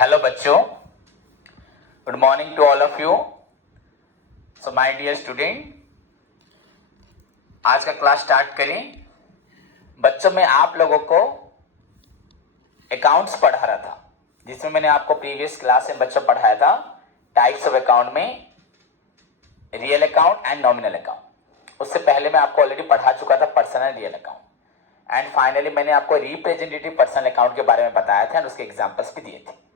Hello बच्चों, good morning to all of you. So my dear student, आज का class start करें। बच्चों, मैं आप लोगों को अकाउंट्स पढ़ा रहा था, जिसमें मैंने आपको प्रीवियस क्लास में बच्चों पढ़ाया था टाइप्स ऑफ अकाउंट में real account and nominal account. उससे पहले मैं आपको ऑलरेडी पढ़ा चुका था personal real account and finally मैंने आपको रिप्रेजेंटेटिव पर्सनल अकाउंट के बारे में बताया था और उसके एग्जाम्पल्स भी दिए थे।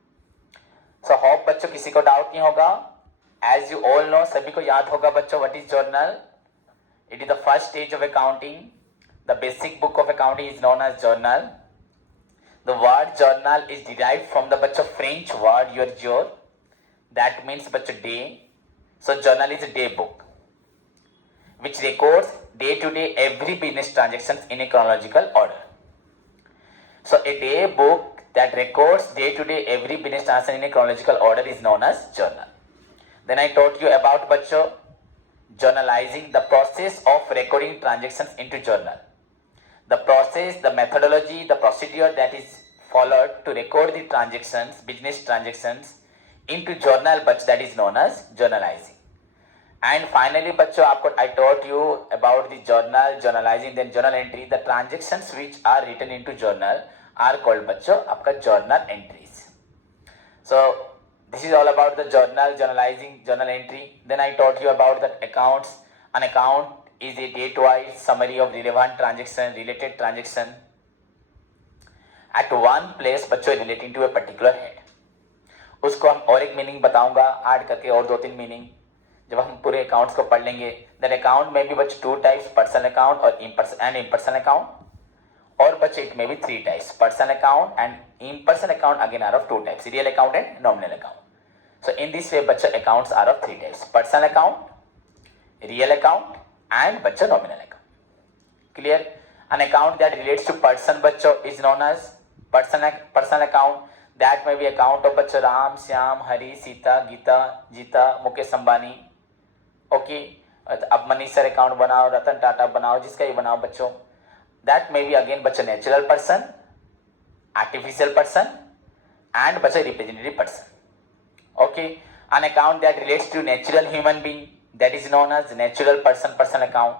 सो होप बच्चों किसी को डाउट नहीं होगा। एज यू ऑल नो, सभी को याद होगा बच्चों what is journal. It is the first stage of accounting. The basic book of accounting is known as journal. The word journal is derived from the बच्चों French word योर जोर, that means बच्चों day. So journal is a day book which records day to day every business transactions in a chronological order. So a day book that records day to day every business transaction in a chronological order is known as journal. Then I taught you about बच्चों journalizing, the process of recording transactions into journal. The process, the methodology, the procedure that is followed to record the transactions, business transactions into journal, but that is known as journalizing. And finally बच्चों आपको I taught you about the journal, journalizing, then journal entry. The transactions which are written into journal are called बच्चों आपका journal entries. So this is all about the journal, journalizing, journal entry. Then I taught you about the accounts. An account is a date-wise summary of relevant transaction, related transaction at one place बच्चों relating to a particular head. उसको हम और एक meaning बताऊंगा add करके, और दो तीन मीनिंग जब हम पूरे अकाउंट्स को पढ़ लेंगे। दैट अकाउंट में भी बच्चे टू टाइप्स, पर्सनल अकाउंट और इम्पर्सनल अकाउंट। और बच्चे इट में भी three types, personal account and impersonal account again are of two types, real account and nominal account. So in this way बच्चे accounts are of three types, personal account, real account and बच्चे nominal account. Clear? An account that relates to person बच्चों is known as personal account. That में भी account of बच्चों राम, श्याम, हरि, सीता, गीता, जीता, Mukesh Ambani. Okay, अब money sir account बनाओ, रतन टाटा बनाओ, जिसका ही बनाओ बच्चों। दैट में भी अगेन बच्चों natural person, artificial person and बच्चों representative person. Okay, an account that relates to natural human being that is known as natural person person account.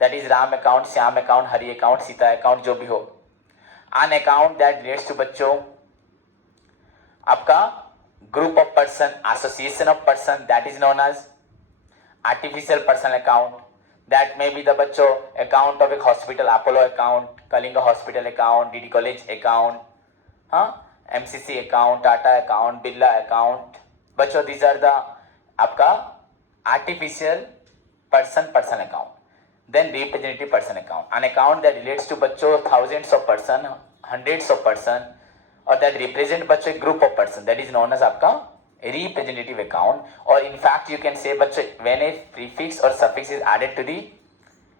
That is Ram account, Shyam account, Hari account, Sita account, जो भी हो। An account that relates to बच्चों आपका group of person, association of person, that is known as artificial personal account. That may be the बच्चों account of a hospital, Apollo account, Kalinga hospital account, DD college account, हाँ, MCC account, Tata account, Birla account. बच्चों these are the आपका artificial person person account. Then representative person account, an account that relates to बच्चों thousands of person, hundreds of person, और that represent बच्चों group of person, that is known as आपका representative account. or in fact you can say बच्चों when a prefix or suffix is added to the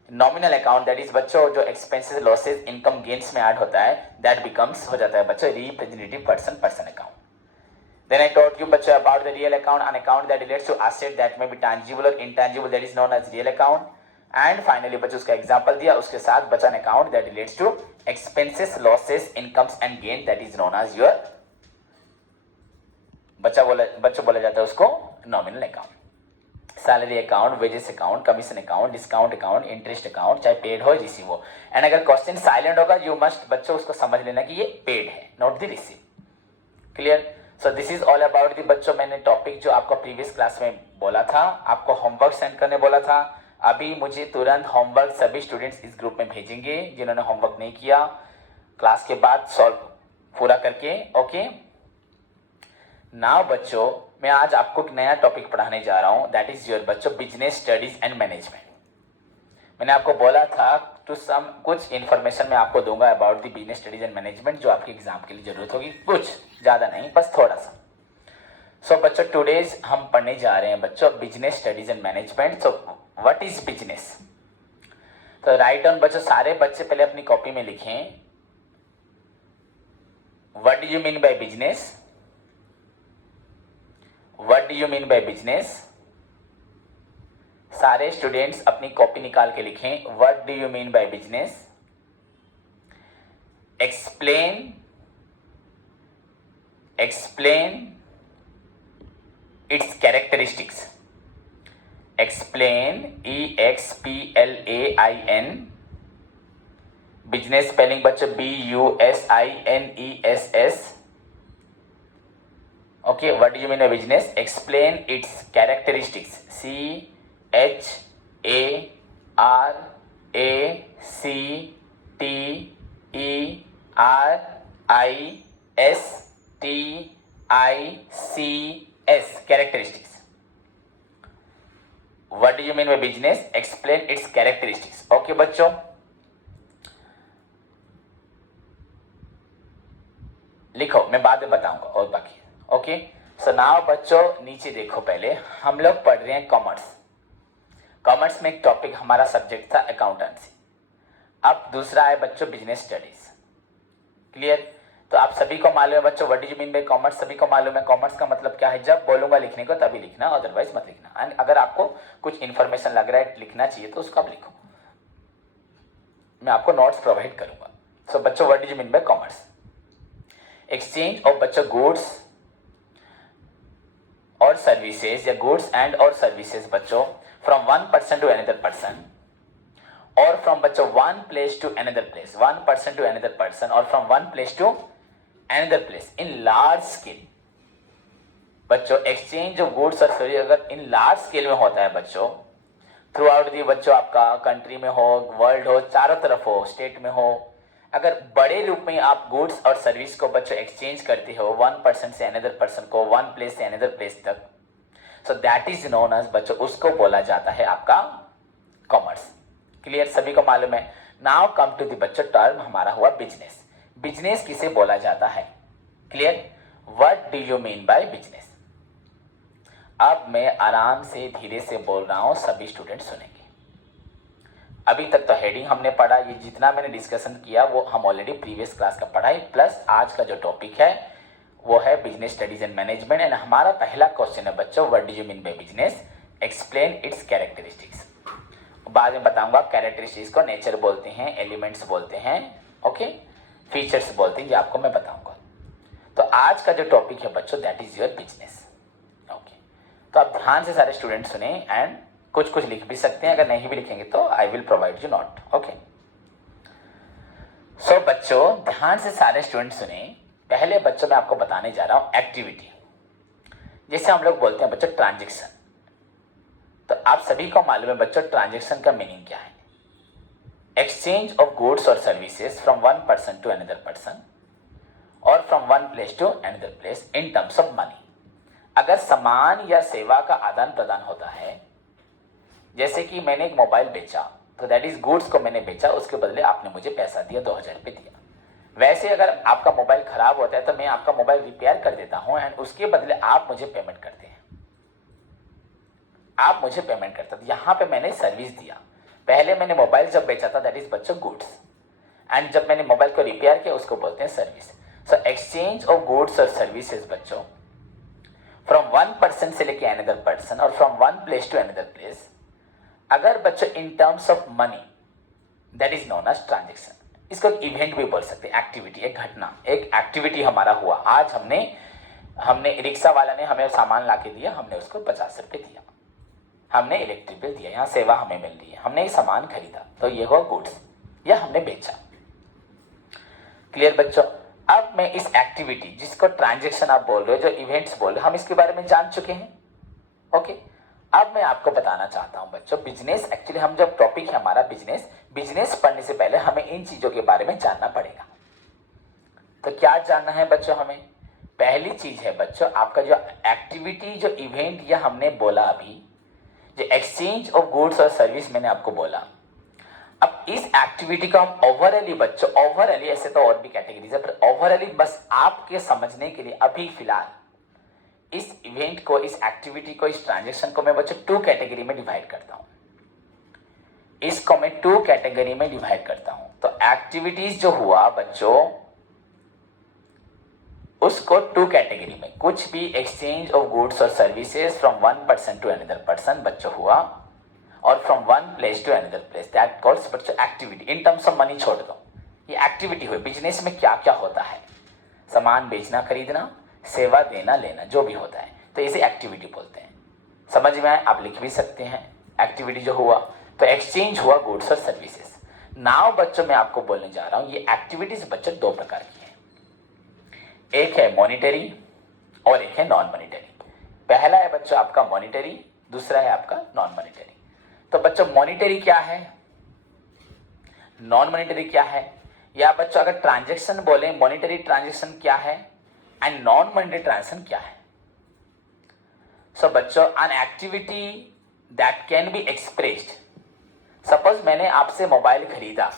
nominal account, that is बच्चों जो expenses, losses, income, gains में add होता है, that becomes हो जाता है बच्चों representative person person account. Then I taught you बच्चों about the real account, an account that relates to asset that may be tangible or intangible, that is known as real account. and finally बच्चों उसका example दिया, उसके साथ बच्चा an account that relates to expenses, losses, incomes and gain, that is known as your बच्चों बोला जाता है उसको nominal account. Salary account, wages account, commission account, discount account, interest account, चाहे पेड हो रिसीव हो। एंड अगर क्वेश्चन साइलेंट होगा यू मस्ट बच्चों उसको समझ लेना कि ये पेड है, not the receive. Clear? So this is all about the बच्चों मैंने टॉपिक जो आपको प्रीवियस क्लास में बोला था, आपको होमवर्क सेंड करने बोला था। अभी मुझे तुरंत होमवर्क सभी स्टूडेंट्स इस ग्रुप में भेजेंगे जिन्होंने होमवर्क नहीं किया, क्लास के बाद सॉल्व पूरा करके। ओके नाउ बच्चों मैं आज आपको एक नया टॉपिक पढ़ाने जा रहा हूं, दैट इज योर बच्चों बिजनेस स्टडीज एंड मैनेजमेंट। मैंने आपको बोला था टू सम कुछ इन्फॉर्मेशन मैं आपको दूंगा about the business studies and management जो आपके एग्जाम के लिए जरूरत होगी, कुछ ज़्यादा नहीं, बस थोड़ा सा। सो बच्चों टुडेज हम पढ़ने जा रहे हैं बच्चों business studies and management. So what is business? तो राइट डाउन बच्चों, सारे बच्चे पहले अपनी कॉपी में लिखें what do you mean by business. What do you mean by business? सारे स्टूडेंट्स अपनी कॉपी निकाल के लिखें What do you mean by business? Explain explain its characteristics. Explain, EXPLAIN, business spelling बच्चों BUSINESS. Okay, what do you mean by business? Explain its characteristics. CHARACTERISTICS. Characteristics. What do you mean by business? Explain its characteristics. Okay बच्चों, लिखो, मैं बाद में बताऊंगा और बाकी. Okay, सो now बच्चों नीचे देखो. पहले हम लोग पढ़ रहे हैं कॉमर्स. कॉमर्स में एक टॉपिक हमारा सब्जेक्ट था अकाउंटेंसी. अब दूसरा है बच्चों बिजनेस स्टडीज. क्लियर? तो आप सभी को मालूम है बच्चों what do you mean by commerce. सभी को मालूम है कॉमर्स का मतलब क्या है. जब बोलूंगा लिखने को तभी लिखना, अदरवाइज मत लिखना. एंड अगर आपको कुछ इन्फॉर्मेशन लग रहा है लिखना चाहिए तो उसको आप लिखो, मैं आपको नोट्स प्रोवाइड करूंगा. सो बच्चों what do you mean by commerce? Exchange of बच्चों गुड्स और सर्विसेज या गुड्स एंड और सर्विसेज बच्चों from one person to another person और फ्रॉम बच्चों one place to another place. One person to another person और from one place to another place in large scale. बच्चों exchange of goods और service अगर in large scale में होता है बच्चों थ्रू आउट दी बच्चों आपका कंट्री में हो, वर्ल्ड हो, चारों तरफ हो, स्टेट में हो, अगर बड़े रूप में आप गुड्स और सर्विस को बच्चों एक्सचेंज करते हो वन पर्सन से अनदर पर्सन को, वन प्लेस से अनदर प्लेस तक, so that is known as बच्चों उसको बोला जाता है आपका कॉमर्स. क्लियर? सभी को मालूम है. नाउ कम टू द बच्चों टर्म हमारा हुआ बिजनेस. बिजनेस किसे बोला जाता है? Clear? What do you mean by business? अब मैं आराम से धीरे से बोल रहा हूं, सभी स्टूडेंट सुनेंगे. अभी तक तो हेडिंग हमने पढ़ा, ये जितना मैंने डिस्कशन किया वो हम ऑलरेडी प्रीवियस क्लास का पढ़ा है, प्लस आज का जो टॉपिक है वो है business studies and management. And हमारा पहला क्वेश्चन है बच्चों what do you mean by business? Explain it's characteristics. बाद में बताऊंगा कैरेक्टरिस्टिक्स को नेचर बोलते हैं, एलिमेंट्स बोलते हैं, ओके, फीचर्स बोलते हैं, ये आपको मैं बताऊंगा. तो आज का जो टॉपिक है बच्चों that is your business. Okay, तो आप ध्यान से सारे स्टूडेंट सुने एंड कुछ कुछ लिख भी सकते हैं. अगर नहीं भी लिखेंगे तो I will provide you note. Okay, so बच्चों ध्यान से सारे स्टूडेंट सुने. पहले बच्चों मैं आपको बताने जा रहा हूं एक्टिविटी. जैसे हम लोग बोलते हैं बच्चों ट्रांजेक्शन. तो आप सभी को मालूम है बच्चों ट्रांजेक्शन का मीनिंग क्या है? एक्सचेंज ऑफ गुड्स और services from one person to another person और from one place to another place in terms of money. अगर सामान या सेवा का आदान प्रदान होता है, जैसे कि मैंने एक मोबाइल बेचा तो दैट इज गुड्स को मैंने बेचा, उसके बदले आपने मुझे पैसा दिया, 2000 रुपये दिया. वैसे अगर आपका मोबाइल खराब होता है तो मैं आपका मोबाइल रिपेयर कर देता हूं एंड उसके बदले आप मुझे पेमेंट करते हैं. आप मुझे पेमेंट करते हैं. यहां पे मैंने सर्विस दिया. पहले मैंने मोबाइल जब बेचा था दैट इज बच्चों गुड्स, एंड जब मैंने मोबाइल को रिपेयर किया उसको बोलते हैं service. So exchange of goods और सर्विसेज बच्चों फ्रॉम वन पर्सन से लेके अनदर पर्सन और from one place to another place. अगर बच्चों in terms of money that is known as transaction. इसको एक इवेंट भी बोल सकते हैं, एक्टिविटी, एक घटना, एक एक्टिविटी हमारा हुआ. आज हमने रिक्शा वाला ने हमें सामान ला के दिया, हमने उसको 50 रुपये दिया, हमने इलेक्ट्रिक बिल दिया, यहाँ सेवा हमें मिल रही है, हमने ये सामान खरीदा, तो ये हुआ गुड्स या हमने बेचा. क्लियर बच्चों? अब मैं इस एक्टिविटी जिसको ट्रांजेक्शन आप बोल रहे हो, जो इवेंट्स बोल रहे हो, हम इसके बारे में जान चुके हैं. ओके, अब मैं आपको बताना चाहता हूं बच्चों बिजनेस. एक्चुअली हम जब टॉपिक है हमारा बिजनेस पढ़ने से पहले हमें इन चीजों के बारे में जानना पड़ेगा. तो क्या जानना है बच्चों? हमें पहली चीज है बच्चों आपका जो एक्टिविटी, जो इवेंट या हमने बोला अभी, जो एक्सचेंज ऑफ गुड्स और सर्विस मैंने आपको बोला. अब इस एक्टिविटी को हम ओवरऑली बच्चों, ओवरऑली ऐसे तो और भी कैटेगरीज है, पर ओवरऑली बस आपके समझने के लिए अभी फिलहाल इस इवेंट को, इस एक्टिविटी को, इस ट्रांजेक्शन को मैं बच्चों 2 कैटेगरी में डिवाइड करता हूं. इसको मैं 2 कैटेगरी में डिवाइड करता हूं. तो एक्टिविटीज जो हुआ बच्चों उसको 2 कैटेगरी में, कुछ भी एक्सचेंज ऑफ गुड्स और services from one person to another person बच्चों हुआ और from one place to another place, that calls बच्चों activity. In terms of money छोड़ दो, ये एक्टिविटी हुई. बिजनेस में क्या क्या होता है? सामान बेचना खरीदना, सेवा देना लेना जो भी होता है, तो इसे एक्टिविटी बोलते हैं। समझ में आए? आप लिख भी सकते हैं। एक्टिविटी जो हुआ तो एक्सचेंज हुआ गुड्स और सर्विसेज। नाउ बच्चों मैं आपको बोलने जा रहा हूं, ये एक्टिविटीज बच्चों दो प्रकार की हैं। एक है मॉनिटरी और एक है नॉन मॉनिटरी। पहला है बच्चों आपका मॉनिटरी, दूसरा है आपका नॉन मॉनिटरी। तो बच्चों मॉनिटरी क्या है, नॉन मॉनिटरी क्या है, या बच्चों अगर ट्रांजैक्शन बोले मॉनिटरी ट्रांजैक्शन क्या है एंड नॉन मॉनिटरी ट्रांजैक्शन क्या है। सो बच्चों an activity that can be expressed, suppose मैंने आपसे मोबाइल खरीदा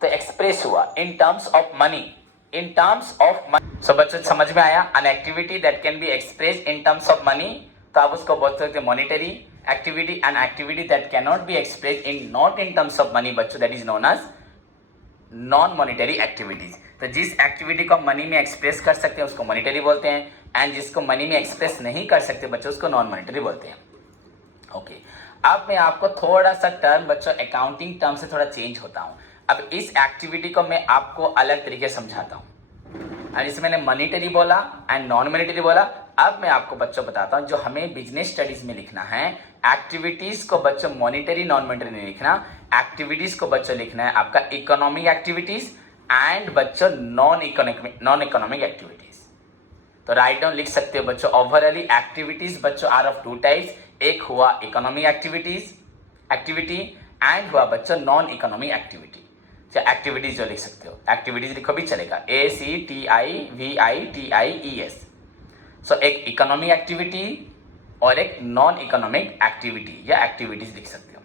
तो एक्सप्रेस हुआ in terms of money, in terms of money. So बच्चों समझ में आया, an activity that can be expressed in terms of money, तो आप उसको बोल सकते हैं monetary activity. An activity that can not be expressed in not in terms of money बच्चों, that is known as non monetary activities. तो जिस activity को मनी में एक्सप्रेस कर सकते हैं उसको मॉनिटरी बोलते हैं, एंड जिसको मनी में एक्सप्रेस नहीं कर सकते बच्चों उसको नॉन मॉनिटरी बोलते हैं। ओके, अब मैं आपको थोड़ा सा टर्म बच्चों अकाउंटिंग टर्म से थोड़ा चेंज होता हूं। अब इस एक्टिविटी को मैं आपको अलग तरीके से समझाता हूं। और इसमें मैंने मॉनिटरी बोला एंड नॉन मॉनिटरी बोला। अब मैं आपको बच्चों बताता हूं जो हमें बिजनेस स्टडीज में लिखना है, एक्टिविटीज को बच्चों मॉनिटरी नॉन मॉनिटरी नहीं लिखना, एक्टिविटीज को बच्चों लिखना है आपका इकोनॉमिक एक्टिविटीज एंड बच्चों नॉन इकोनॉमिक एक्टिविटीज। तो राइट डाउन लिख सकते हो बच्चों, ओवरऑली एक्टिविटीज बच्चों आर ऑफ टू टाइप्स, एक हुआ इकोनॉमिक एक्टिविटी एंड हुआ बच्चों नॉन इकोनॉमिक एक्टिविटी। एक्टिविटीज जो लिख सकते हो, एक्टिविटीज लिखो भी चलेगा, ACTIVITIES। सो एक इकोनॉमिक एक्टिविटी और एक नॉन इकोनॉमिक एक्टिविटी या एक्टिविटीज लिख सकते हो।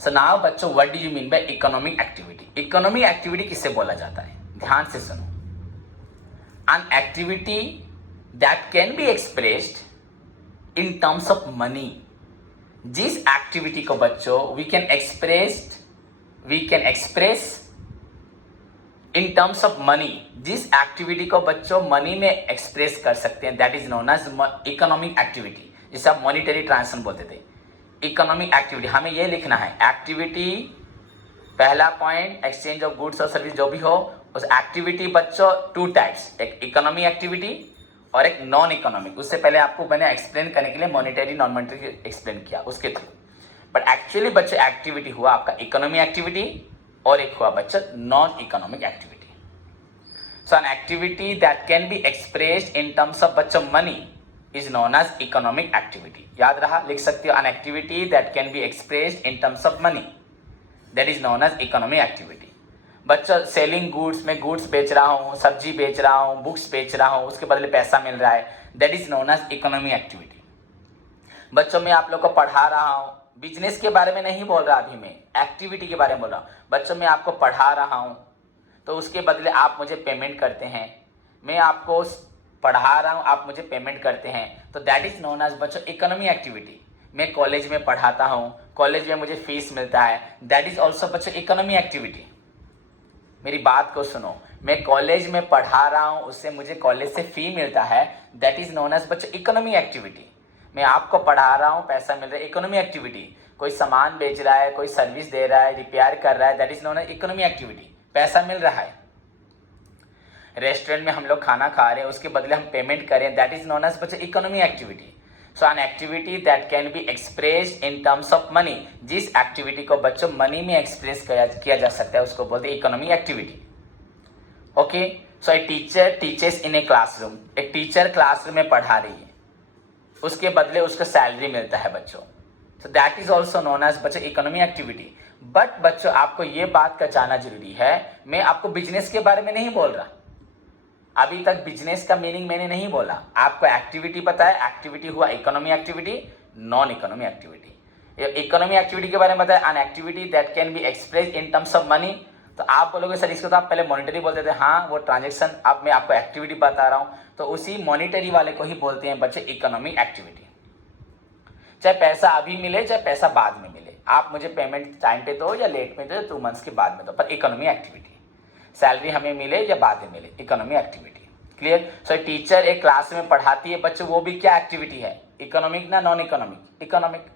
सो नाउ बच्चों what do you mean by economic activity. Economic activity किससे बोला जाता है, ध्यान से सुनो। An activity that can be expressed in terms of money, जिस एक्टिविटी को बच्चों we can express in terms of money, जिस एक्टिविटी को बच्चों मनी में एक्सप्रेस कर सकते हैं that is known as economic activity, जिसे आप मॉनिटरी ट्रांजैक्शन बोलते थे। इकोनॉमिक एक्टिविटी हमें ये लिखना है, एक्टिविटी पहला पॉइंट एक्सचेंज ऑफ गुड्स और सर्विस जो भी हो, उस एक्टिविटी बच्चों टू टाइप्स, एक इकोनॉमिक एक्टिविटी और एक नॉन इकोनॉमिक। उससे पहले आपको मैंने एक्सप्लेन करने के लिए मॉनिटरी नॉन मॉनिटरी एक्सप्लेन किया उसके थ्रू, बट एक्चुअली बच्चों एक्टिविटी हुआ आपका इकोनॉमिक एक्टिविटी और एक हुआ बच्चों non economic activity. So an activity that can be expressed in terms of बच्चों money is known as economic activity. याद रहा, लिख सकते हो, an activity that can be expressed in terms of money that is known as economic activity. बच्चों selling goods, में goods बेच रहा हूँ, सब्जी बेच रहा हूँ, बुक्स बेच रहा हूँ, उसके बदले पैसा मिल रहा है, that is known as economic activity. बच्चों मैं आप लोग को पढ़ा रहा हूँ, बिजनेस के बारे में नहीं बोल रहा अभी मैं, एक्टिविटी के बारे में बोल रहा हूँ। बच्चों मैं आपको पढ़ा रहा हूँ तो उसके बदले आप मुझे पेमेंट करते हैं, मैं आपको पढ़ा रहा हूँ आप मुझे पेमेंट करते हैं, तो दैट इज नोन एज बच्चों इकोनॉमिक एक्टिविटी। मैं कॉलेज में पढ़ाता हूँ, कॉलेज में मुझे फीस मिलता है, दैट इज ऑल्सो बच्चों इकोनॉमिक एक्टिविटी। मेरी बात को सुनो, मैं कॉलेज में पढ़ा रहा हूँ, उससे मुझे कॉलेज से फी मिलता है, दैट इज नोन एज बच्चों इकोनॉमिक एक्टिविटी। मैं आपको पढ़ा रहा हूँ, पैसा मिल रहा है, इकोनॉमिक एक्टिविटी। कोई सामान बेच रहा है, कोई सर्विस दे रहा है, रिपेयर कर रहा है, that is known as economic activity, पैसा मिल रहा है। रेस्टोरेंट में हम लोग खाना खा रहे हैं, उसके बदले हम पेमेंट करें, दैट इज नोन एज बच्चों economic activity. So an activity that can be expressed in terms of money, जिस एक्टिविटी को बच्चों मनी में एक्सप्रेस किया जा सकता है उसको बोलते हैं economic activity. Okay, so a teacher teachers in a classroom, एक टीचर क्लासरूम में पढ़ा रही है, उसके बदले उसको सैलरी मिलता है बच्चों, so that is also known as बच्चों इकोनॉमिक एक्टिविटी। बट बच्चों आपको ये बात का जानना जरूरी है, मैं आपको बिजनेस के बारे में नहीं बोल रहा, अभी तक बिजनेस का मीनिंग मैंने नहीं बोला, आपको एक्टिविटी पता है, एक्टिविटी हुआ economic activity, non economic activity. Economic activity के बारे में बताया, N activity that can be express in terms of money, तो आप बोलोगे सर इसको तो आप पहले मॉनिटरी बोलते थे, हाँ वो ट्रांजेक्शन, अब मैं आपको एक्टिविटी बता रहा हूँ, तो उसी मॉनिटरी वाले को ही बोलते हैं बच्चे इकोनॉमिक एक्टिविटी। चाहे पैसा अभी मिले चाहे पैसा बाद में मिले, आप मुझे पेमेंट टाइम पे दो या लेट में दो, 2 मंथ्स के बाद में दो, पर इकोनॉमिक एक्टिविटी, सैलरी हमें मिले या बाद में मिले, इकोनॉमिक एक्टिविटी। क्लियर? सो टीचर एक क्लास में पढ़ाती है बच्चों, वो भी क्या एक्टिविटी है, इकोनॉमिक ना नॉन इकोनॉमिक, इकोनॉमिक।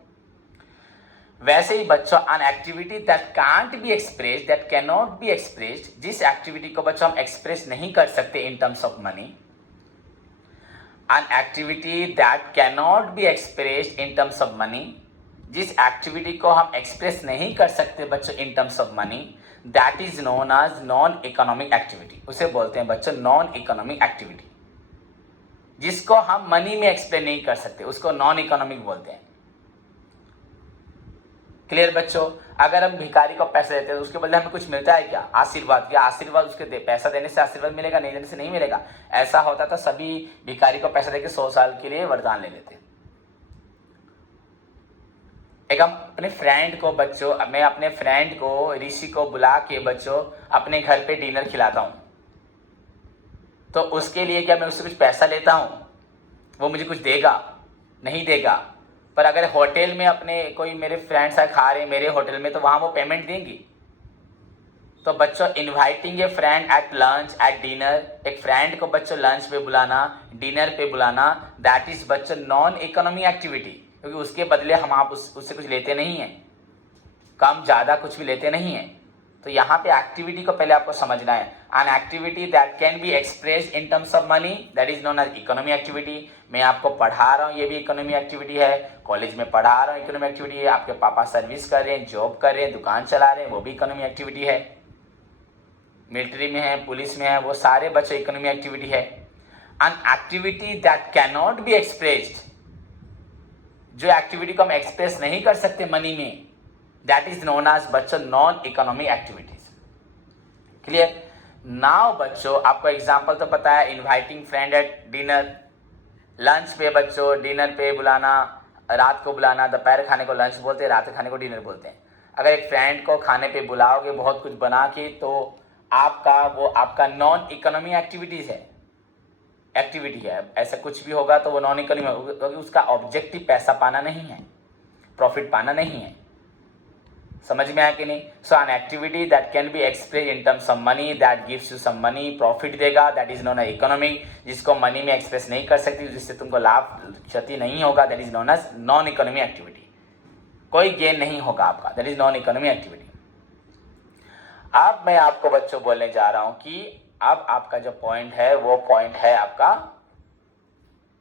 वैसे ही बच्चों an activity that can't be expressed, that can not be expressed, जिस एक्टिविटी को बच्चों हम एक्सप्रेस नहीं कर सकते इन terms of money, an activity that cannot be expressed in terms of money, जिस एक्टिविटी को हम एक्सप्रेस नहीं कर सकते बच्चों in terms of money, that is known as non economic activity. उसे बोलते हैं बच्चों नॉन इकोनॉमिक एक्टिविटी. जिसको हम मनी में एक्सप्लेन नहीं कर सकते उसको नॉन इकोनॉमिक बोलते हैं. क्लियर बच्चों? अगर हम भिखारी को पैसे देते हैं तो उसके बदले हमें कुछ मिलता है क्या? आशीर्वाद. क्या आशीर्वाद उसके पैसा देने से आशीर्वाद मिलेगा? नहीं देने से नहीं मिलेगा. ऐसा होता था सभी भिखारी को पैसा देकर 100 साल के लिए वरदान ले लेते. एक हम अपने फ्रेंड को बच्चों, मैं अपने फ्रेंड को ऋषि को बुला के बच्चों अपने घर पे डिनर खिलाता हूं, तो उसके लिए क्या मैं उससे कुछ पैसा लेता हूं? वो मुझे कुछ देगा? नहीं देगा. पर अगर होटल में अपने कोई मेरे फ्रेंड्स आए खा रहे हैं मेरे होटल में तो वहां वो पेमेंट देंगी. तो बच्चों inviting A friend at lunch at dinner, एक फ्रेंड को बच्चों लंच पे बुलाना, डिनर पे बुलाना, दैट इज बच्चों नॉन इकोनॉमिक एक्टिविटी. क्योंकि उसके बदले हम आप उससे कुछ लेते नहीं हैं, कम ज़्यादा कुछ भी लेते नहीं हैं. तो यहाँ पे एक्टिविटी को पहले आपको समझना है. An activity that can be express in terms of money that is known as economic activity. मैं आपको पढ़ा रहा हूँ ये भी इकोनॉमिक एक्टिविटी है. कॉलेज में पढ़ा रहा हूँ इकोनॉमिक एक्टिविटी है. आपके पापा सर्विस कर रहे हैं, जॉब कर रहे हैं, दुकान चला रहे हैं, वो भी इकोनॉमिक एक्टिविटी है. मिलिट्री में है, पुलिस में है, वो सारे बच्चे इकोनॉमिक एक्टिविटी है. An activity that can not be expressed, जो एक्टिविटी को हम एक्सप्रेस नहीं कर सकते मनी में, दैट इज नोन एज बच्चों non economic activities. Clear? Now बच्चों आपको एग्जांपल तो पता है, inviting friend at dinner, lunch पे बच्चों, डिनर पे बुलाना, रात को बुलाना. दोपहर खाने को लंच बोलते हैं, रात के खाने को डिनर बोलते हैं. अगर एक फ्रेंड को खाने पे बुलाओगे बहुत कुछ बना के तो आपका नॉन इकोनॉमिक एक्टिविटीज है, एक्टिविटी है. ऐसा कुछ भी होगा तो वो नॉन इकोनॉमिक, क्योंकि उसका ऑब्जेक्टिव पैसा पाना नहीं है, प्रॉफिट पाना नहीं है. समझ में आया कि नहीं? So an activity that can be express in terms of money that gives you some money, profit देगा, that is known as economic. जिसको मनी में एक्सप्रेस नहीं कर सकती, जिससे तुमको लाभ क्षति नहीं होगा, that is known as non economic activity. कोई गेन नहीं होगा आपका, that is non economic activity. अब मैं आपको बच्चों बोलने जा रहा हूं कि अब आपका जो पॉइंट है वो पॉइंट है आपका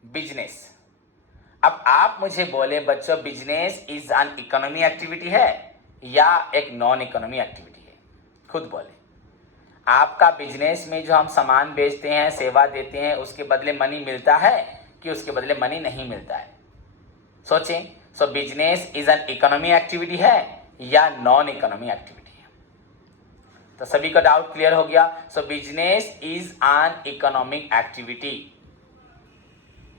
बिजनेस. अब आप मुझे बोले बच्चों business is an economic activity है या एक नॉन इकोनॉमिक एक्टिविटी है? खुद बोले. आपका बिजनेस में जो हम सामान बेचते हैं, सेवा देते हैं, उसके बदले मनी मिलता है कि उसके बदले मनी नहीं मिलता है? सोचें. सो business is an economic activity है या नॉन इकोनॉमिक एक्टिविटी? तो सभी का डाउट क्लियर हो गया. सो business is an economic activity.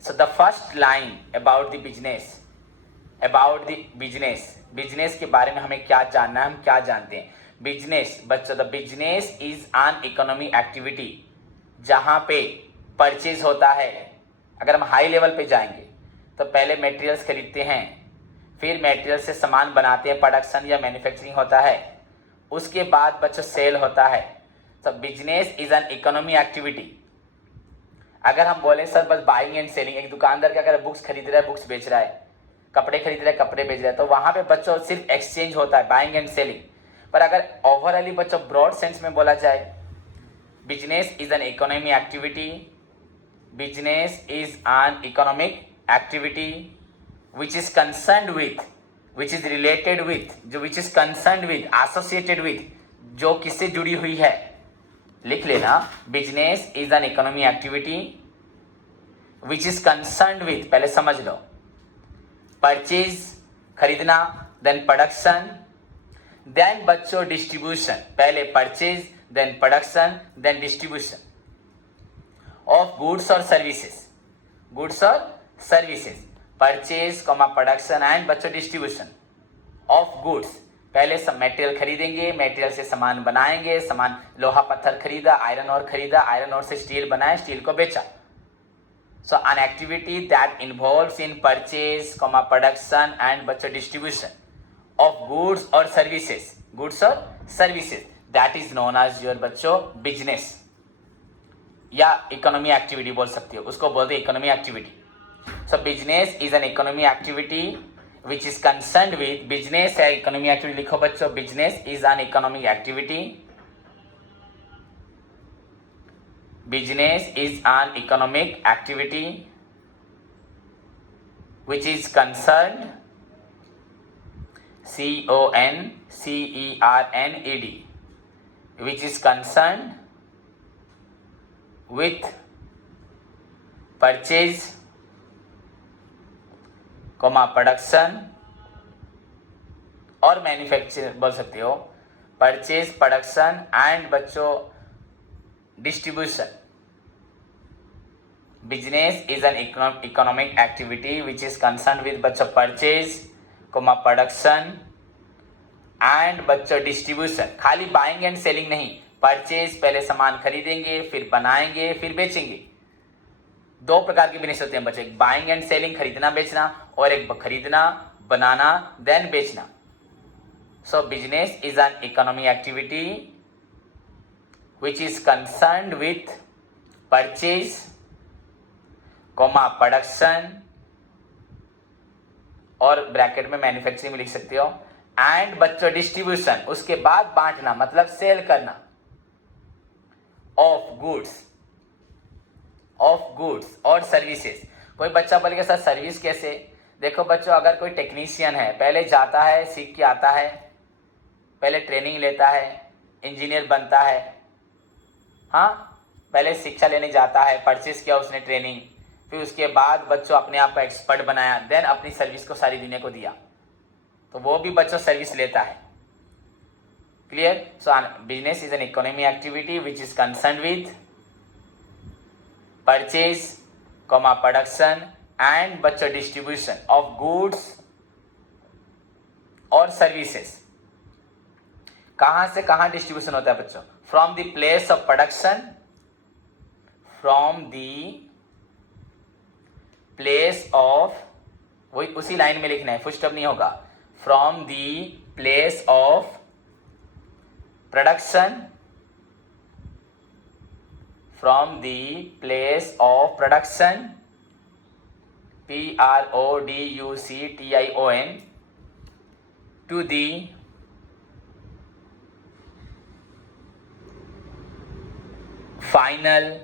So the first line about the business, business के बारे में हमें क्या जानना है, हम क्या जानते हैं? बिजनेस बच्चों, the business is an economic activity जहां पे परचेज होता है. अगर हम हाई लेवल पे जाएंगे तो पहले मटेरियल्स खरीदते हैं, फिर मटेरियल से सामान बनाते हैं, प्रोडक्शन या मैन्युफैक्चरिंग होता है, उसके बाद बच्चों सेल होता है. तो business is an economic activity. अगर हम बोले सर बस बाइंग एंड सेलिंग, एक दुकानदार क्या अगर बुक्स खरीद रहा है, बुक्स बेच रहा है, कपड़े खरीद रहा है, कपड़े बेच रहा है, तो वहां पे बच्चों सिर्फ एक्सचेंज होता है, बाइंग एंड सेलिंग. पर अगर ओवरऑली बच्चों ब्रॉड सेंस में बोला जाए, business is an economic activity, business is an economic activity which is concerned with, which is related with, जो which is concerned with, associated with, जो किससे जुड़ी हुई है. लिख लेना, business is an economic activity which is concerned with, पहले समझ लो, परचेज खरीदना, देन प्रोडक्शन, देन बच्चों डिस्ट्रीब्यूशन. पहले purchase, then production, then distribution of goods और सर्विसेज. गुड्स और services, purchase comma production and बच्चों डिस्ट्रीब्यूशन ऑफ गुड्स. पहले सब मटेरियल खरीदेंगे, मटेरियल से सामान बनाएंगे, सामान लोहा पत्थर खरीदा, आयरन और खरीदा, आयरन और से स्टील बनाया, स्टील को बेचा. So an activity that involves in purchase comma production and बच्चों डिस्ट्रीब्यूशन ऑफ गुड्स और सर्विसेज, गुड्स और services, that is known as your बच्चों बिजनेस या इकोनॉमी एक्टिविटी बोल सकते हो, उसको बोलते हैं economy activity. So business is an economy activity which is concerned with, business है इकोनॉमी एक्टिविटी. लिखो बच्चों, business is an economic activity, business is an economic activity which is concerned, CONCERNED, which is concerned with purchase, production और manufacture बोल सकते हो, purchase, production and बच्चों distribution. Business is an economic activity which is concern with बच्चों purchase, production and बच्चों distribution. खाली buying and selling नहीं, purchase पहले सामान खरीदेंगे, फिर बनाएंगे, फिर बेचेंगे. दो प्रकार के बिजनेस होते हैं बच्चे, एक बाइंग एंड सेलिंग, खरीदना बेचना, और एक खरीदना बनाना देन बेचना. सो business is an economic activity which is concerned with purchase, production और ब्रैकेट में मैन्युफैक्चरिंग में लिख सकते हो, एंड बच्चों डिस्ट्रीब्यूशन, उसके बाद बांटना मतलब सेल करना, ऑफ गुड्स और सर्विसेज. कोई बच्चा बोलेगा सर सर्विस कैसे? देखो बच्चों, अगर कोई टेक्नीशियन है, पहले जाता है, सीख के आता है, पहले ट्रेनिंग लेता है, इंजीनियर बनता है, हाँ, पहले शिक्षा लेने जाता है, परचेस किया उसने ट्रेनिंग, फिर उसके बाद बच्चों अपने आप को एक्सपर्ट बनाया, देन अपनी सर्विस को सारी दुनिया को दिया, तो वो भी बच्चों सर्विस लेता है. Clear? So business is an economic activity which is concern with purchase, production and बच्चों डिस्ट्रीब्यूशन ऑफ गुड्स और सर्विसेज. कहां से कहां डिस्ट्रीब्यूशन होता है बच्चों? From the place of production, from the place of, वही उसी लाइन में लिखना है, फुल स्टॉप नहीं होगा. From the place of production, from the place of production, PRODUCTION, to the final,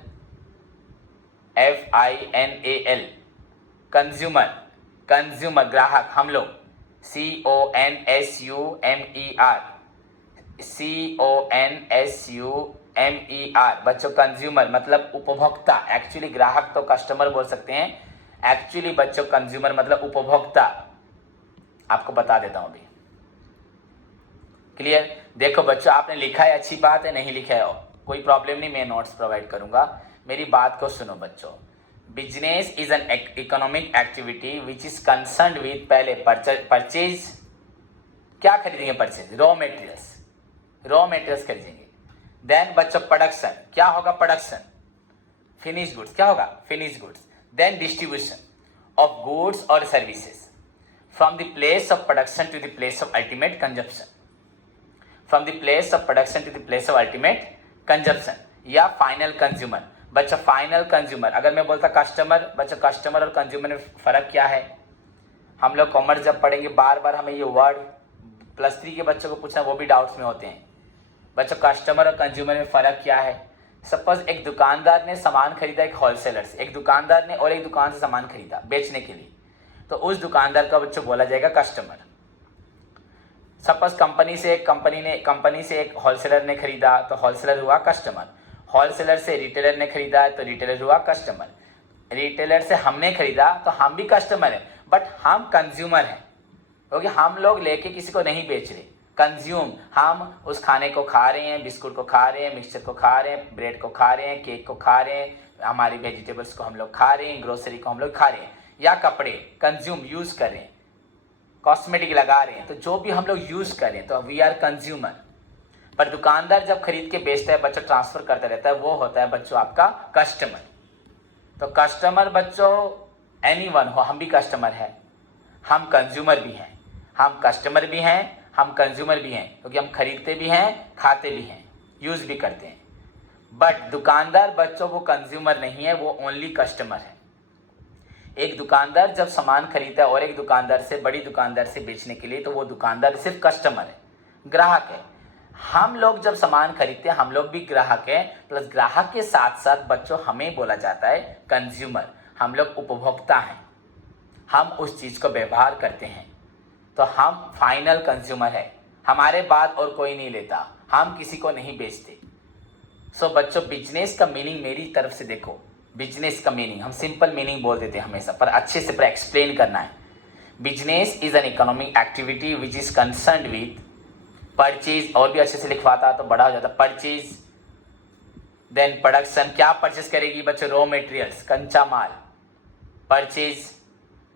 FINAL, consumer, ग्राहक, हम लोग, CONSUMER, बच्चों कंज्यूमर मतलब उपभोक्ता. एक्चुअली ग्राहक तो कस्टमर बोल सकते हैं, एक्चुअली बच्चों कंज्यूमर मतलब उपभोक्ता. आपको बता देता हूं अभी. क्लियर? देखो बच्चों, आपने लिखा है, अच्छी बात है, नहीं लिखा है कोई प्रॉब्लम नहीं, मैं नोट्स प्रोवाइड करूंगा. मेरी बात को सुनो बच्चों. Business is an economic activity which is concern with, पहले परचेज, क्या खरीदेंगे? परचेज, रॉ मटेरियल्स खरीदेंगे. देन बच्चों प्रोडक्शन, क्या होगा? प्रोडक्शन, फिनिश गुड्स, क्या होगा? Finish goods. Then distribution of goods और services, from the place of production to the place of ultimate consumption, from the place of production to the place of ultimate consumption, या final consumer. बच्चों final consumer, अगर मैं बोलता customer, बच्चों customer और consumer में फर्क क्या है? हम लोग कॉमर्स जब पढ़ेंगे बार बार हमें ये वर्ड +3 के बच्चों को पूछना, वो भी डाउट्स में होते हैं. बच्चों कस्टमर और कंज्यूमर में फ़र्क क्या है? सपोज एक दुकानदार ने सामान खरीदा एक होलसेलर से, एक दुकानदार ने और एक दुकान से सामान खरीदा बेचने के लिए, तो उस दुकानदार का बच्चों बोला जाएगा कस्टमर. सपोज कंपनी से एक होलसेलर ने खरीदा तो होलसेलर हुआ कस्टमर, होलसेलर से रिटेलर ने खरीदा तो रिटेलर हुआ कस्टमर, रिटेलर से हमने खरीदा तो हम भी कस्टमर हैं, बट हम कंज्यूमर हैं, क्योंकि हम लोग लेके किसी को नहीं बेच रहे. कंज्यूम, हम उस खाने को खा रहे हैं, बिस्कुट को खा रहे हैं, मिक्सचर को खा रहे हैं, ब्रेड को खा रहे हैं, केक को खा रहे हैं, हमारी वेजिटेबल्स को हम लोग खा रहे हैं, ग्रोसरी को हम लोग खा रहे हैं, या कपड़े कंज्यूम यूज कर रहे हैं, कॉस्मेटिक लगा रहे हैं, तो जो भी हम लोग यूज कर रहे हैं तो वी आर कंज्यूमर. पर दुकानदार जब खरीद के बेचता है बच्चों, ट्रांसफर करता रहता है, वो होता है बच्चों आपका कस्टमर. तो कस्टमर बच्चों एनीवन हो, हम भी कस्टमर हैं, हम कंज्यूमर भी हैं, हम कस्टमर भी हैं, हम कंज्यूमर भी हैं, क्योंकि हम खरीदते भी हैं, खाते भी हैं, यूज भी करते हैं. बट दुकानदार बच्चों वो कंज्यूमर नहीं है, वो ओनली कस्टमर है. एक दुकानदार जब सामान खरीदता है और एक दुकानदार से, बड़ी दुकानदार से बेचने के लिए, तो वो दुकानदार सिर्फ कस्टमर है, ग्राहक है. हम लोग जब सामान खरीदते हैं हम लोग भी ग्राहक हैं, प्लस ग्राहक के साथ साथ बच्चों हमें बोला जाता है कंज्यूमर, हम लोग उपभोक्ता हैं. हम उस चीज़ को व्यवहार करते हैं तो हम फाइनल कंज्यूमर है, हमारे बाद और कोई नहीं लेता, हम किसी को नहीं बेचते। सो बच्चों बिजनेस का मीनिंग मेरी तरफ से देखो, बिजनेस का मीनिंग हम सिंपल मीनिंग बोल देते हैं हमेशा, पर अच्छे से पूरा एक्सप्लेन करना है। Business is an economic activity which is concern with purchase, और भी अच्छे से लिखवाता तो बड़ा हो जाता, परचेज देन प्रोडक्शन, क्या परचेज करेगी बच्चों, रॉ मटेरियल्स, कच्चा माल, परचेज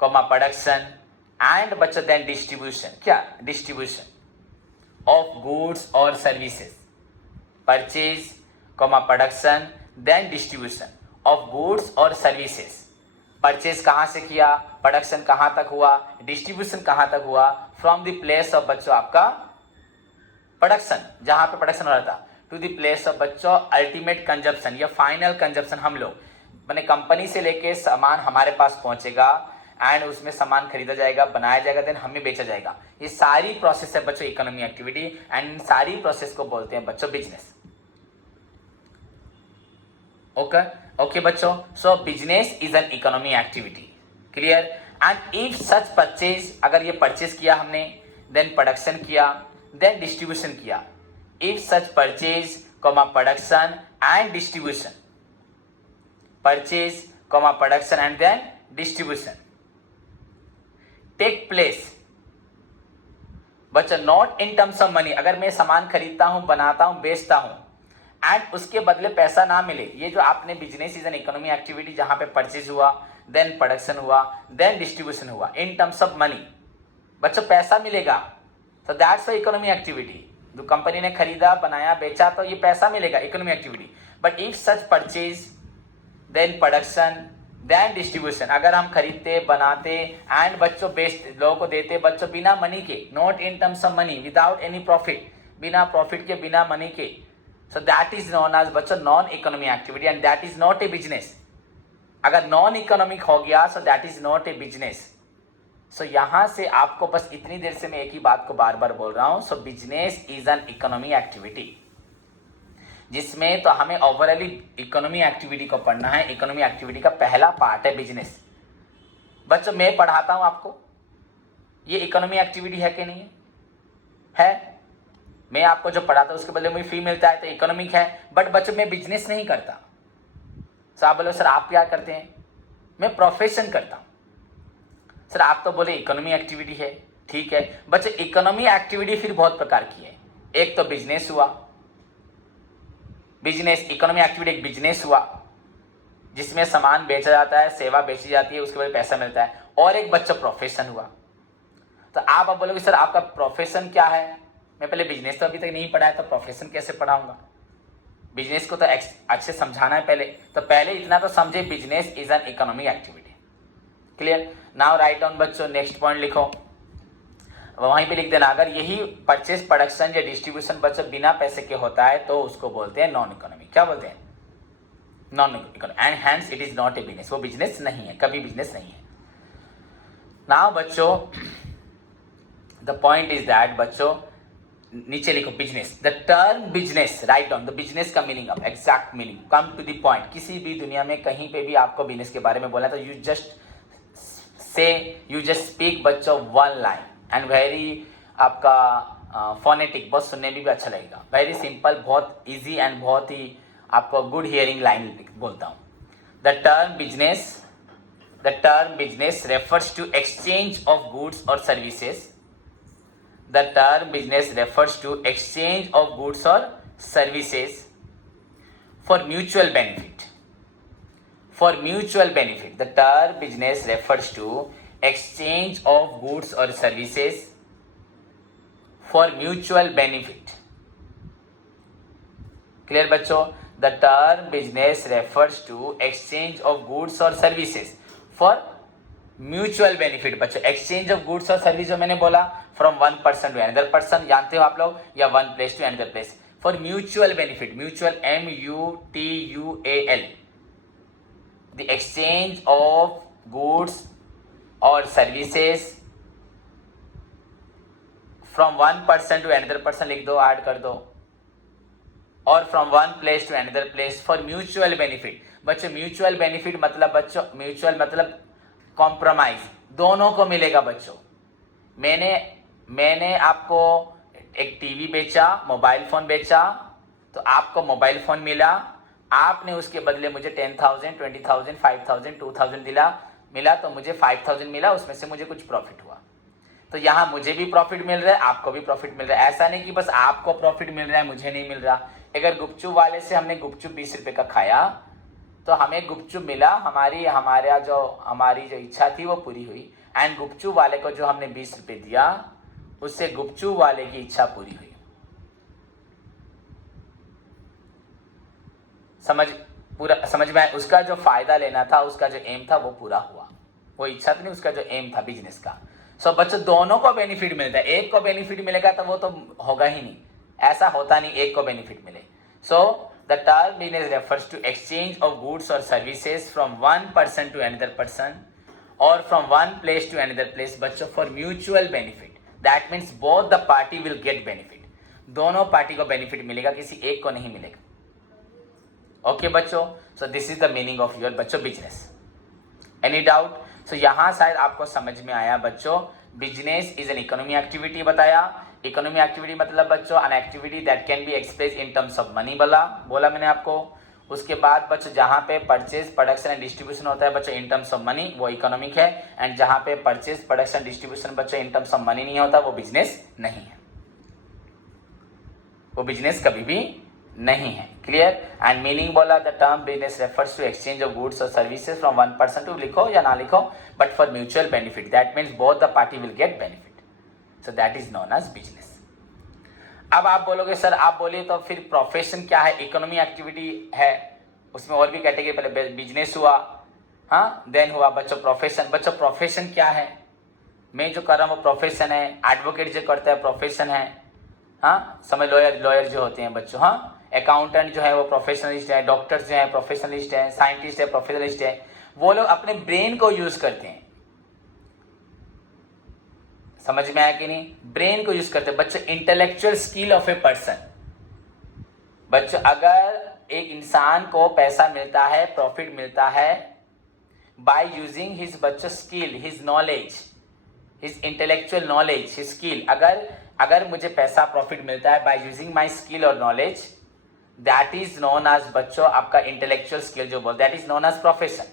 कॉमा प्रोडक्शन एंड बच्चों देन डिस्ट्रीब्यूशन, क्या डिस्ट्रीब्यूशन ऑफ गुड्स और services, purchase comma production then distribution of goods और सर्विसेज। परचेज कहाँ से किया, प्रोडक्शन कहाँ तक हुआ, डिस्ट्रीब्यूशन कहाँ तक हुआ, फ्रॉम द प्लेस ऑफ बच्चों आपका प्रोडक्शन, जहाँ पे प्रोडक्शन हो रहा था, टू द प्लेस ऑफ बच्चों अल्टीमेट कंजप्शन या फाइनल कंजप्शन, हम लोग मैंने कंपनी से लेके सामान हमारे पास पहुंचेगा एंड उसमें सामान खरीदा जाएगा, बनाया जाएगा, देन हमें बेचा जाएगा। ये सारी प्रोसेस है बच्चों इकोनॉमी एक्टिविटी, एंड इन सारी प्रोसेस को बोलते हैं बच्चों बिजनेस। ओके बच्चों, so business is an economy activity, clear. And if such purchase, अगर ये परचेज किया हमने, देन प्रोडक्शन किया, देन डिस्ट्रीब्यूशन किया, if such purchase comma production and distribution, purchase comma production and then distribution take place बच्चों not in terms of money, अगर मैं सामान खरीदता हूं, बनाता हूं, बेचता हूं एंड उसके बदले पैसा ना मिले, ये जो आपने business is an economy activity जहां पे परचेज हुआ, देन प्रोडक्शन हुआ, देन डिस्ट्रीब्यूशन हुआ, इन टर्म्स ऑफ मनी बच्चों पैसा मिलेगा, तो दैट्स अ इकोनॉमी एक्टिविटी। जो कंपनी ने खरीदा, बनाया, बेचा तो ये पैसा मिलेगा, economy activity. But if such purchase then production then distribution, अगर हम खरीदते, बनाते एंड बच्चों बेचते, लोगों को देते बच्चों बिना मनी के, not in terms of money, without any profit, बिना प्रॉफिट के, बिना मनी के, so that is known as बच्चों non economy activity and that is not a business. अगर नॉन इकोनॉमिक हो गया so that is not a business. सो यहां से आपको बस इतनी देर से मैं एक ही बात को बार बार बोल रहा हूं, सो business is an economy activity, जिसमें तो हमें ओवरऑल इकोनॉमी एक्टिविटी को पढ़ना है। इकोनॉमी एक्टिविटी का पहला पार्ट है बिजनेस। बच्चों मैं पढ़ाता हूं आपको, ये इकोनॉमी एक्टिविटी है कि नहीं है? मैं आपको जो पढ़ाता हूं उसके बदले मुझे फी मिलता है तो इकोनॉमिक है, बट बच्चों मैं बिजनेस नहीं करता। सर आप बोलो सर आप क्या करते हैं? मैं प्रोफेशन करता हूं। सर आप तो बोले इकोनॉमी एक्टिविटी है, ठीक है बच्चों, इकोनॉमी एक्टिविटी फिर बहुत प्रकार की है। एक तो बिजनेस हुआ, बिजनेस इकोनॉमी एक्टिविटी एक बिजनेस हुआ जिसमें सामान बेचा जाता है, सेवा बेची जाती है, उसके बाद पैसा मिलता है। और एक बच्चा प्रोफेशन हुआ। तो आप अब बोलोगे सर आपका प्रोफेशन क्या है? मैं पहले बिजनेस तो अभी तक नहीं पढ़ा है तो प्रोफेशन कैसे पढ़ाऊंगा? बिजनेस को तो अच्छे समझाना है पहले, तो पहले इतना तो समझे business is an economic activity, clear. Now write down बच्चों, नेक्स्ट पॉइंट लिखो, वहीं पे लिख देना। अगर यही परचेज, प्रोडक्शन या डिस्ट्रीब्यूशन बच्चों बिना पैसे के होता है तो उसको बोलते हैं नॉन इकोनॉमिक। क्या बोलते हैं? Non economic, and hence it is not a business. वो बिजनेस नहीं है, कभी बिजनेस नहीं है। नाउ बच्चों द पॉइंट इज दैट बच्चों, नीचे लिखो business, the term business, write down the business का meaning, of exact meaning, come to the point. किसी भी दुनिया में कहीं पे भी आपको बिजनेस के बारे में बोलना है तो यू जस्ट स्पीक बच्चों वन लाइन एंड वेरी आपका फोनेटिक, बहुत सुनने में भी अच्छा लगेगा, वेरी सिंपल, बहुत इजी एंड बहुत ही आपको गुड हियरिंग लाइन बोलता हूँ। The term business refers to exchange of goods और services. The term business refers to exchange of goods or services for mutual benefit. For mutual benefit, the term business refers to exchange of goods or services for mutual benefit. Clear बच्चों? The term business refers to exchange of goods or services for mutual benefit. बच्चों exchange of goods और service जो मैंने बोला, from one person to another person, जानते हो आप लोग, या one place to another place, for mutual benefit. Mutual MUTUAL, the exchange of goods और services from one person to another person, लिख दो, ऐड कर दो, और from one place to another place for mutual benefit. बच्चों mutual benefit मतलब, बच्चों mutual मतलब कॉम्प्रोमाइज दोनों को मिलेगा बच्चों। मैंने आपको एक टीवी बेचा, मोबाइल फोन बेचा, तो आपको मोबाइल फोन मिला, आपने उसके बदले मुझे 10,000, 20,000, 5,000, 2,000 मिला, तो मुझे 5,000 मिला, उसमें से मुझे कुछ प्रॉफिट हुआ। तो यहाँ मुझे भी प्रॉफिट मिल रहा है, आपको भी प्रॉफिट मिल रहा है। ऐसा नहीं कि बस आपको प्रॉफिट मिल रहा है मुझे नहीं मिल रहा। अगर गुपचुप वाले से हमने गुपचुप 20 रुपए का खाया तो हमें गुपचुप मिला, हमारी जो इच्छा थी वो पूरी हुई, एंड गुपचुप वाले को जो हमने 20 रुपए दिया उससे गुपचुप वाले की इच्छा पूरी हुई। समझ में आया? उसका जो फायदा लेना था, उसका जो एम था वो पूरा हुआ, वो इच्छा तो नहीं, उसका जो एम था बिजनेस का। सो बच्चों दोनों को बेनिफिट मिलता है। एक को बेनिफिट मिलेगा तो वो तो होगा ही नहीं, ऐसा होता नहीं एक को बेनिफिट मिले। So the term business refers to exchange of goods और services from one person to another person और from one place to another place बच्चों for mutual benefit. That means both the party will get benefit. दोनों party को benefit मिलेगा, किसी एक को नहीं मिलेगा। ओके बच्चों, so this is the meaning of your बच्चों बिजनेस। Any doubt? सो यहां शायद आपको समझ में आया बच्चों। Business is an economy activity बताया। इकोनॉमी एक्टिविटी मतलब बच्चों an activity that can be express in terms of money बोला मैंने आपको। उसके बाद बच्चों जहां पे परचेज प्रोडक्शन एंड डिस्ट्रीब्यूशन होता है बच्चों इन टर्म्स ऑफ मनी, वो इकोनॉमिक है। एंड जहां पे परचेज प्रोडक्शन डिस्ट्रीब्यूशन बच्चों इन टर्म्स ऑफ मनी नहीं होता, वो बिजनेस नहीं है, वो बिजनेस कभी भी नहीं है। क्लियर? एंड मीनिंग बोला, the term business refers to exchange of goods और services from one person to, लिखो या ना लिखो, but for mutual benefit. That means both the party will get benefit, so that is known as business. अब आप बोलोगे sir, आप बोलिए तो फिर प्रोफेशन क्या है? इकोनॉमी एक्टिविटी है, उसमें और भी कैटेगरी, पहले बिजनेस हुआ, हाँ, देन हुआ बच्चों प्रोफेशन। बच्चों प्रोफेशन क्या है? मैं जो कर रहा हूँ वो प्रोफेशन है। एडवोकेट जो करता है प्रोफेशन है, हाँ, समझ, लॉयर जो होते हैं बच्चों, हाँ, अकाउंटेंट जो है वो प्रोफेशनलिस्ट है, डॉक्टर जो है प्रोफेशनलिस्ट है, साइंटिस्ट है प्रोफेशनलिस्ट है। वो लोग अपने ब्रेन को यूज करते हैं। समझ में आया कि नहीं? ब्रेन को यूज करते हैं बच्चों। Intellectual skill of a person बच्चों, अगर एक इंसान को पैसा मिलता है, प्रॉफिट मिलता है बाय यूजिंग हिज बच्चों skill, his knowledge, his intellectual knowledge, his skill. अगर मुझे पैसा प्रॉफिट मिलता है बाय यूजिंग माय स्किल और knowledge, that is known as बच्चों आपका इंटेलेक्चुअल स्किल जो बोल, that is known as profession.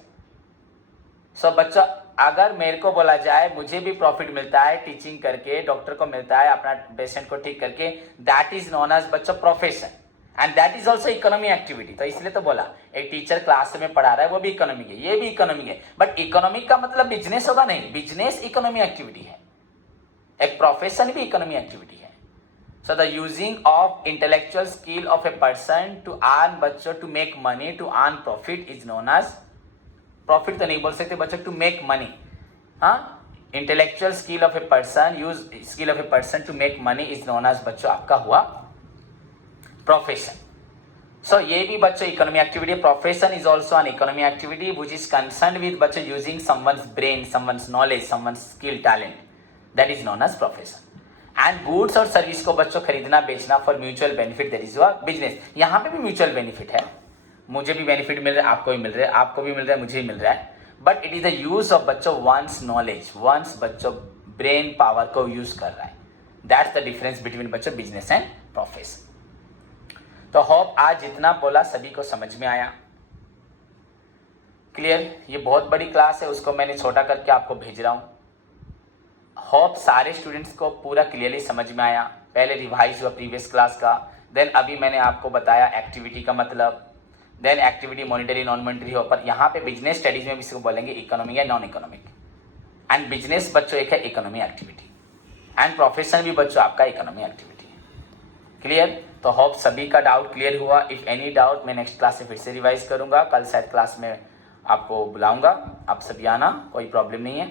So बच्चों, अगर मेरे को बोला जाए मुझे भी प्रॉफिट मिलता है टीचिंग करके, डॉक्टर को मिलता है अपना पेशेंट को ठीक करके, दैट इज नोन एज बच्चों profession, and that is also economy activity. तो इसलिए तो बोला, एक टीचर क्लास में पढ़ा रहा है वो भी इकोनॉमिक है, ये भी इकोनॉमिक है। बट इकोनॉमिक का मतलब बिजनेस होगा नहीं, बिजनेस इकोनॉमी एक्टिविटी है, एक प्रोफेशन भी इकोनॉमी एक्टिविटी है। So the using of intellectual skill of a person to earn बच्चों, to make money, to earn profit is known as, profit तो नहीं बोल सकते बच्चों, टू मेक मनी, हाँ, intellectual skill of a person, use skill of a person to make money is known as बच्चों आपका हुआ प्रोफेशन। सो ये भी बच्चों economy activity. Profession is also an economy activity which is concern with बच्चों using someone's brain, someone's knowledge, someone's skill, talent, that is known as profession. And goods और service को बच्चों खरीदना बेचना for mutual benefit, that is your business. यहाँ पे भी mutual benefit है, मुझे भी बेनिफिट मिल रहा है, आपको भी मिल रहा है, आपको भी मिल रहा है, मुझे भी मिल रहा है, but it is the use of बच्चों वंस नॉलेज, वंस बच्चों ब्रेन पावर को यूज कर रहा है। दैट्स द डिफरेंस बिटवीन बच्चों बिजनेस एंड प्रोफेशन। तो होप आज जितना बोला सभी को समझ में आया। क्लियर? ये बहुत बड़ी क्लास है, उसको मैंने छोटा करके आपको भेज रहा हूँ। होप सारे स्टूडेंट्स को पूरा क्लियरली समझ में आया। पहले रिवाइज हुआ प्रीवियस क्लास का, देन अभी मैंने आपको बताया एक्टिविटी का मतलब, then activity monetary non monetary हो, पर यहाँ पे बिजनेस स्टडीज में भी इसको बोलेंगे इकोनॉमिक या नॉन इकोनॉमिक। एंड बिजनेस बच्चों एक है इकोनॉमी एक्टिविटी, एंड प्रोफेशन भी बच्चों आपका इकोनॉमी एक्टिविटी है। क्लियर? तो होप सभी का डाउट क्लियर हुआ। इफ एनी डाउट मैं नेक्स्ट क्लास से फिर से रिवाइज करूंगा, कल शायद क्लास में आपको बुलाऊंगा, आप सभी आना, कोई प्रॉब्लम नहीं है।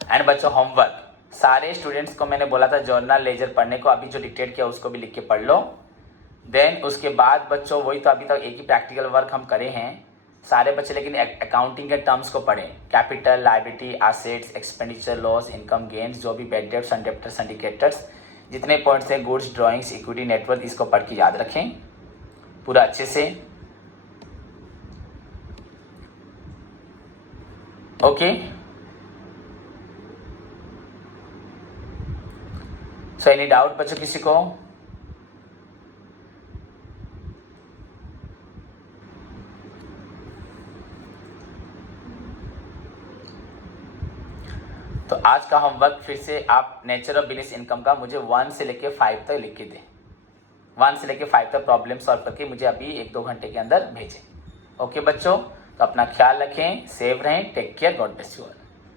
एंड बच्चों होमवर्क सारे स्टूडेंट्स को मैंने बोला था जर्नल लेजर पढ़ने को, अभी जो डिक्टेट किया उसको भी लिख के पढ़ लो। देन उसके बाद बच्चों वही तो अभी तक एक ही प्रैक्टिकल वर्क हम करे हैं सारे बच्चे, लेकिन अकाउंटिंग के टर्म्स को पढ़ें, capital, liability, assets, expenditure, loss, income, gains, जो भी बैड डेट्स, डेब्टर्स, इंडिकेटर्स, जितने पॉइंट्स हैं, गुड्स, ड्राइंग्स, इक्विटी, नेटवर्थ, इसको पढ़ के याद रखें पूरा अच्छे से। ओके, सो एनी डाउट बच्चों किसी को? तो आज का होमवर्क फिर से आप नेचर ऑफ बिजनेस इनकम का मुझे 1 से लेके 5 तक लिख के दें। 1 से लेके 5 तक प्रॉब्लम सॉल्व करके मुझे अभी 1-2 घंटे के अंदर भेजें। ओके बच्चों, तो अपना ख्याल रखें, सेफ रहें, take care, God bless you all.